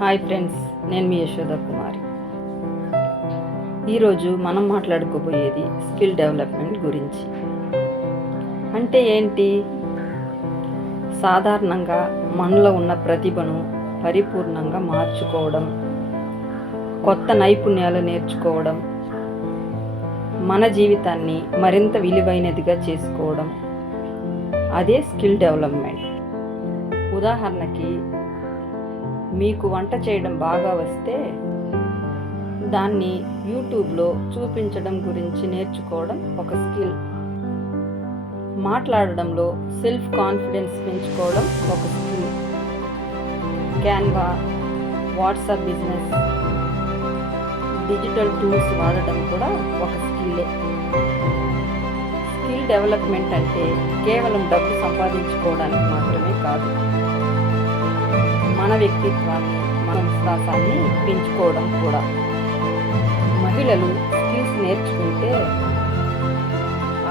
Hi friends నేను మీ యశోద కుమారి. ఈరోజు మనం మాట్లాడుకోబోయేది స్కిల్ డెవలప్మెంట్ గురించి. అంటే ఏంటి? సాధారణంగా మనలో ఉన్న ప్రతిభను పరిపూర్ణంగా మార్చుకోవడం కొత్త నైపుణ్యాలు నేర్చుకోవడం మన జీవితాన్ని మరింత విలువైనదిగా చేసుకోవడం. అదే స్కిల్ డెవలప్మెంట్. ఉదాహరణకి మీకు వంట చేయడం బాగా వస్తే దాన్ని యూట్యూబ్లో చూపించడం గురించి నేర్చుకోవడం ఒక స్కిల్. మాట్లాడడంలో సెల్ఫ్ కాన్ఫిడెన్స్ పెంచుకోవడం ఒక skill. Canva WhatsApp business digital tools వాడడం కూడా ఒక స్కిల్లే. స్కిల్ డెవలప్మెంట్ అంటే కేవలం డబ్బు సంపాదించుకోవడానికి మాత్రమే కాదు. వ్యక్తిత్వాన్ని మన విశ్వాసాన్ని పెంచుకోవడం కూడా. మహిళలు స్కిల్స్ నేర్చుకుంటే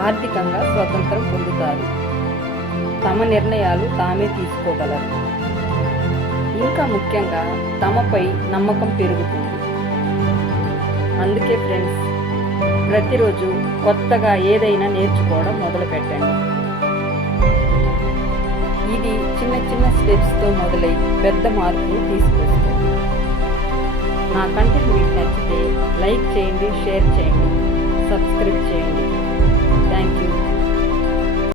ఆర్థికంగా స్వతంత్రం పొందుతారు. తమ నిర్ణయాలు తామే తీసుకోగలరు. ఇంకా ముఖ్యంగా తమపై నమ్మకం పెరుగుతుంది. అందుకే ఫ్రెండ్స్ ప్రతిరోజు కొత్తగా ఏదైనా నేర్చుకోవడం మొదలు చిన్న చిన్న స్టెప్స్తో మొదలై పెద్ద మార్పులు తీసుకొస్తుంది నా కంటెంట్ మీకు నచ్చితే లైక్ చేయండి షేర్ చేయండి సబ్స్క్రైబ్ చేయండి.